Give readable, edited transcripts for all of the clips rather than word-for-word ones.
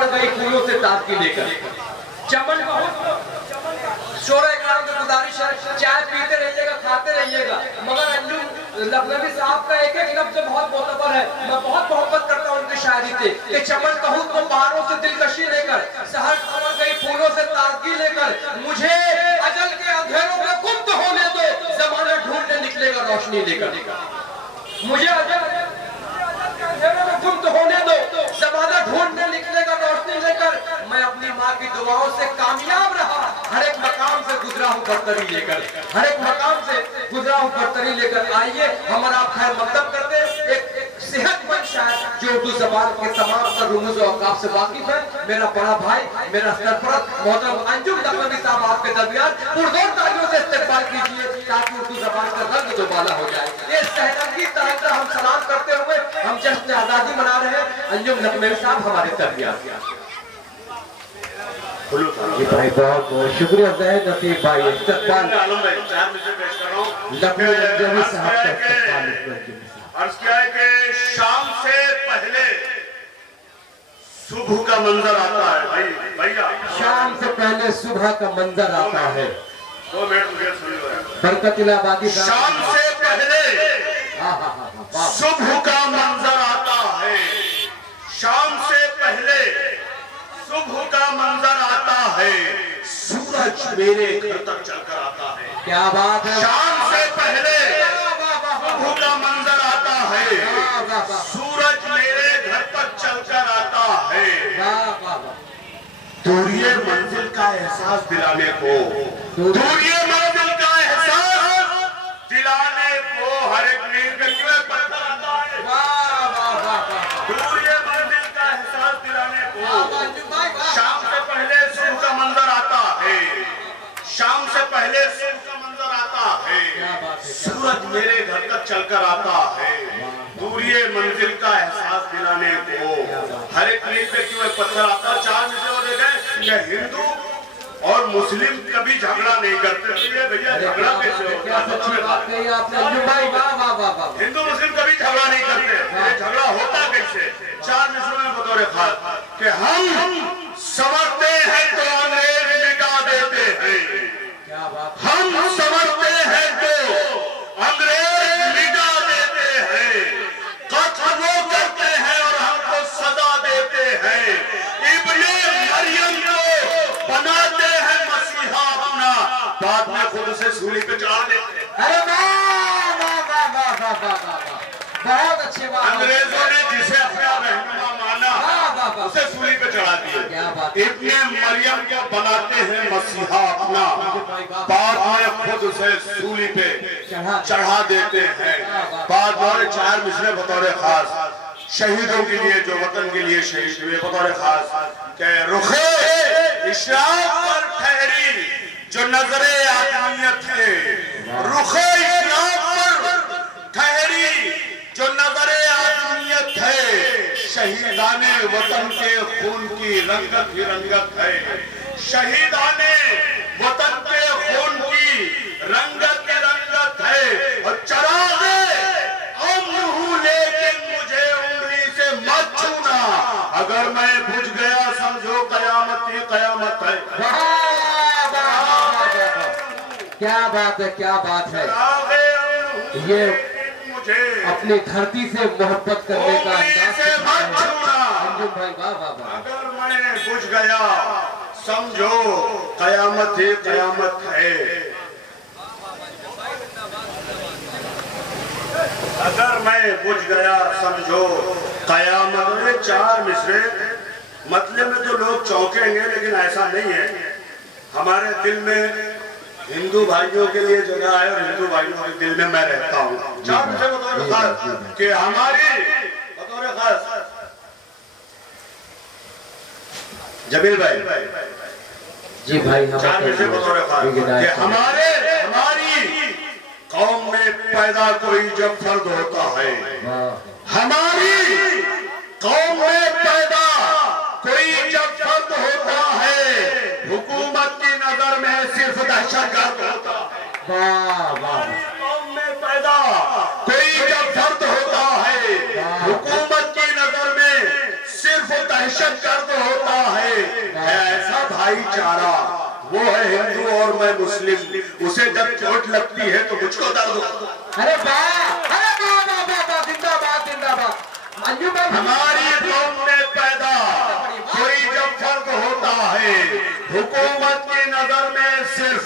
समझ गई फूलों से ताजगी लेकर। चमन शोरे ग्राम की गुजारिश है, चाय पीते रहिएगा, खाते रहिएगा, मगर अंजुम लखनवी साहब का एक एक लफ्ज बहुत मोतबर है। मैं बहुत मोहब्बत करता हूँ उनकी शायरी से कि चमन कहूँ तो बहारों से दिलकशी लेकर, शहर समझ गई फूलों से ताजगी लेकर, मुझे अजल के अंधेरों में गुम तो होने दो, जमाना ढूंढने निकलेगा रोशनी लेकर। मुझे अजल के अंधेरों में गुम तो होने दो, जमाना ढूंढने निकलेगा रोशनी लेकर। मैं अपनी माँ की दुआओं से कामयाब रहा, हर एक मकाम से गुजरा हूँ बर्तरी लेकर, हर एक मकाम से गुजरा हूँ बर्तरी लेकर। आइए हमारा आप खैर मकदम करते हैं एक सेहतमंद शायर जो उर्दू जबान के तमाम तर रुमूज़ और औक़ाफ़ से वाकिफ है, मेरा बड़ा भाई, मेरा सरपरस्त मोहतरम अंजुम लखनवी साहब आपके दरमियान पुरजोर तालियों से इस्तकबाल कीजिए ताकि उर्दू जबान का रंग दोबाला हो जाए। ये सहरंगी तरंगा हम सलाम करते हुए हम जश्न आज़ादी मना रहे हैं। अंजुम लखनवी साहब हमारे दरमियान। जी भाई बहुत बहुत शुक्रिया ज़ैद नसीब भाई, इस्तकबाल लखनवी अंजुम साहब का इस्तकबाल। अर्ज़ किया है कि शाम से पहले सुबह का मंजर आता है। भाई भैया शाम से पहले सुबह का मंजर आता है। 2 मिनट मुझे सुन लो। बरकत इलाहाबादी शाम से पहले सुबह का मंजर आता है, शाम से पहले सुबह का मंजर आता है, सूरज मेरे घर तक चलकर आता है। क्या बात है। शाम से पहले सुबह का मंजर आता है, सूरज मेरे घर तक चलकर आता है। दूरिये मंजिल का एहसास दिलाने को, दूरिये मंजिल का एहसास दिलाने को हर एक नींद में क्यों पत्थर आता है। दूरिये मंजिल का एहसास दिलाने को शाम से पहले सुबह का मंजर आता है, शाम से पहले सुबह का मंजर आता है, सूरज मेरे घर तक चलकर आता है। दूरिये मंजिल का एहसास दिलाने को हर एक नींद में क्यों पत्थर आता है। 4 मिनट देखें कि हिंदू और मुस्लिम कभी झगड़ा नहीं करते। भैया झगड़ा कैसे होता है? हिंदू मुस्लिम कभी झगड़ा नहीं करते, ये झगड़ा होता कैसे? 4 मिनट में बतौर खास कि हम समझते हैं तो अंग्रेज मिटा देते हैं, हम समझते हैं तो अंग्रेज मिटा देते हैं, कत्ल वो करते हैं और हमको सजा देते हैं। इब्ने मरियम को बनाते हैं मसीहा अपना, बाद में खुद से सूली पे चढ़ा देते हैं। अरे वाह वाह वाह वाह वाह वाह वाह, बहुत अच्छे बात। अंग्रेजों ने जिसे अपना रहनुमा माना उसे सूली पे चढ़ा दिया। इब्ने मरियम को बनाते हैं मसीहा अपना, बाद में खुद उसे सूली पे चढ़ा देते हैं। बाद में 4 मिसरे बतौर खास शहीदों के लिए जो वतन के लिए शहीद हुए बतौर खास के रुखे इशराक पर ठहरी जो नजरे आदमियत है, रुखे इशराक पर ठहरी जो नजरे आदमियत है, शहीदाने वतन के खून की रंगत ही रंगत है, शहीदाने वतन के खून की रंगत ही रंगत है। और चरागे अम्न हूं लेकिन मुझे उंगली से मत छूना, अगर मैं बुझ गया समझो कयामत ही कयामत है। क्या बात है, क्या बात है। ये अपनी धरती से मोहब्बत करने का अंदाज अंजुम भाई, वाह वाह वाह। अगर मैं बुझ गया समझो कयामत ही कयामत है, अगर मैं बुझ गया समझो कयामत में। 4 मिसरे मतलब में तो लोग चौंकेंगे, लेकिन ऐसा नहीं है। हमारे दिल में हिंदू भाइयों के लिए जगह है और हिंदू भाइयों के दिल में मैं रहता हूँ। 4 मिसरे बतौर खास कि हमारी बतौर खास जमील भाई जी भाई, 4 मिसरे बतौर खास कि हमारी कौम में पैदा कोई जब फर्द होता है, हमारी कौम में पैदा कोई जब फर्द होता है, हुकूमत की नजर में सिर्फ दहशतगर्द होता है। कौम में पैदा कोई जब फर्द होता है, हुकूमत की नजर में सिर्फ सिर्फ दहशतगर्द होता है ऐसा भाईचारा, वो है हिंदू और मैं मुस्लिम। उसे जब चोट लगती है तो मुझको दर्द होता है। अरे वाह, अरे वाह वाह वाह वाह, जिंदाबाद जिंदाबाद। अंजू भाई, हमारी कौम में पैदा कोई जब फर्क होता है, हुकूमत की नजर में सिर्फ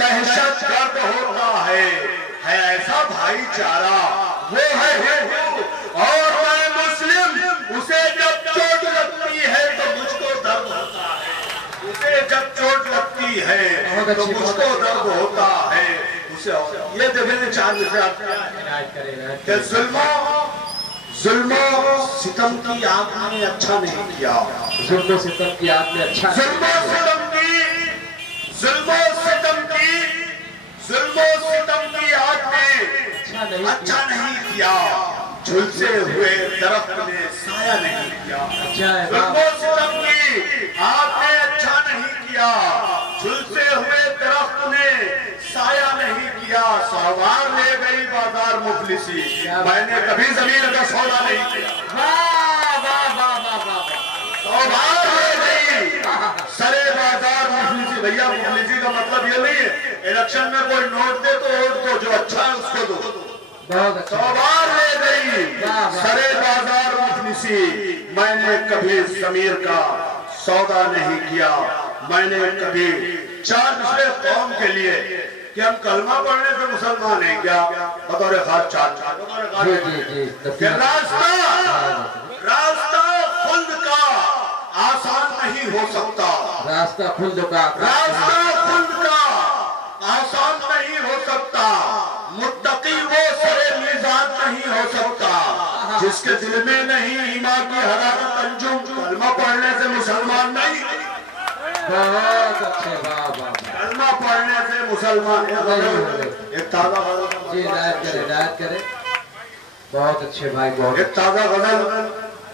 दहशतगर्द होता है ऐसा भाईचारा, वो है हिंदू और मैं मुस्लिम। उसे जब चोट लगती है तो मुझको दर्द होता है, उसे जब चोट लगती है तो मुझको दर्द होता है। उसे ये देखने 4 विषय जुल्म सितम की आग ने अच्छा नहीं किया, जुल्म सितम की आग ने अच्छा, जुल्म सितम की आग ने अच्छा नहीं किया, झुलसे हुए दरख्त ने साया नहीं किया। जुल्म सितम की आग ने अच्छा नहीं किया, झुलसे हुए दरख्त ने साया नहीं किया। सवार ले गई बाजार मुफलिसी, मैंने कभी जमीन का सौदा नहीं किया। सवार ले गई सरे बाजार मुफलिसी। भैया मुफलिसी का मतलब ये नहीं है इलेक्शन में कोई नोट दे तो वोट दो, जो अच्छा है उसको दो। सवार ले गई सरे बाजार मुफलिसी, मैंने कभी जमीर का सौदा नहीं किया। मैंने कभी 4 पिछले कौम के लिए कि हम कलमा पढ़ने से मुसलमान हैं क्या, बतौर खास 4 रास्ता खुल्द का आसान नहीं हो सकता, रास्ता खुल्द का आसान नहीं हो सकता। मुत्तकी वो सरे मीज़ान नहीं हो सकता जिसके दिल में नहीं ईमान की हरारत अंजुम। कलमा पढ़ने से मुसलमान नहीं, बहुत अच्छे, वाह वाह, कलमा पढ़ने से मुसलमान एक ताजा जी, हिदायत करे, बहुत अच्छे भाई, बहुत एक ताजा गजल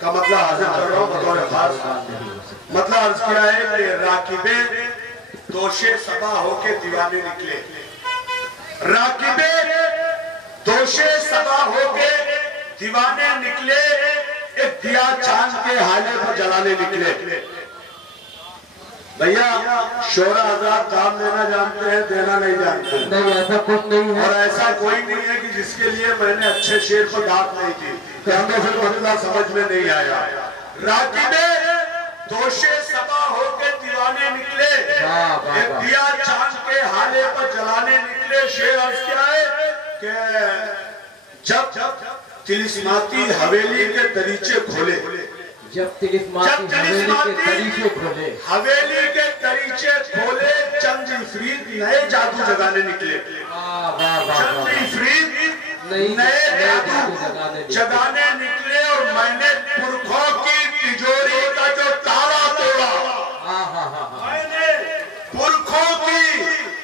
का मतलब हाजिर कर रहा हूँ बतौर खास। मतलब अर्ज किया है कि राकिबे दोषे सबा होके दीवाने निकले, राकिबे दोषे सबा होके दीवाने निकले, एक दिया चांद के हाले पर जलाने निकले। भैया शोरा आजाद दाम लेना जानते हैं, देना नहीं जानते। नहीं, ऐसा कुछ नहीं है, और ऐसा कोई नहीं है कि जिसके लिए मैंने अच्छे शेर पर दाग नहीं की, हमें फिर मसला समझ में नहीं आया। राकिबे दोषे सबा होके दीवाने निकले, एक दिया चांद के हाले पर जलाने निकले। शेर अर्ज क्या है कि जब तिलिस्माती हवेली के दरीचे खोले, जब तिलिस्माती हवेली के दरीचे खोले, चंद इफरीत नए जादू जगाने निकले। चंद इफरीत नए जादू जगाने निकले और मैंने पुरखों की तिजोरी का जो ताला तोड़ा, मैंने पुरखों की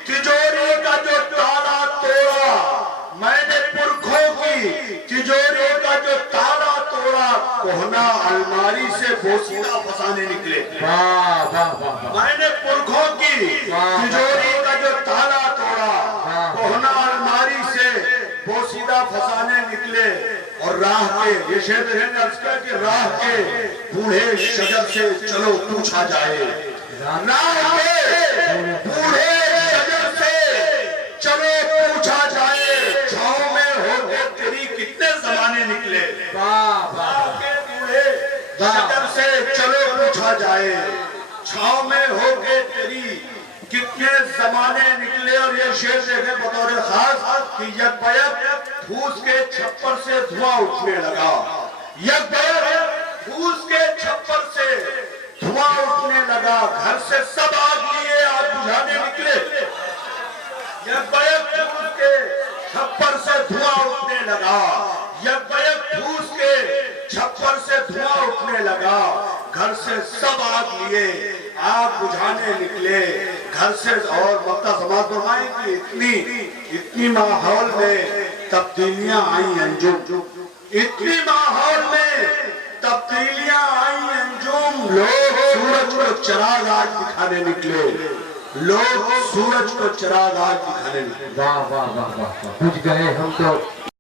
तिजोरी का जो ताला तोड़ा, मैंने पुरखों की तिजोरी का जो ताला तोड़ा, कोहना अलमारी से बोसीदा फसाने निकले। मैंने पुरखों की तिजोरी का जो ताला तोड़ा, कोहना अलमारी से बोसीदा फसाने निकले। और राह के ये शेर है कि राह के बूढ़े शजर से चलो पूछा जाए, राह के बूढ़े शजर से चलो पूछा जाए, छाँव में होके तेरी कितने जमाने निकले। राह के बूढ़े शजर से चलो पूछा जाए, छाँव में होके तेरी कितने जमाने निकले। और ये शेर देखे बतौर खास कि यकबयक फूस के छप्पर से धुआं उठने लगा, यकबयक फूस के छप्पर से धुआं उठने लगा, घर से सब आग लिए आग बुझाने निकले। यकबयक फूस के छप्पर से धुआं उठने लगा, यकबयक फूस के छप्पर से धुआं उठने लगा, घर से सब आग लिए आग बुझाने निकले, घर से। और वक्ता समाज फरमाए कि इतनी माहौल में तब्दीलियां आई अंजुम, इतनी माहौल में तब्दीलियां आई अंजुम। लोग सूरज को चिराग आज दिखाने निकले, लोग सूरज को चिराग आज दिखाने निकले। वाह वाह वाह वाह, बुझ गए हम तो।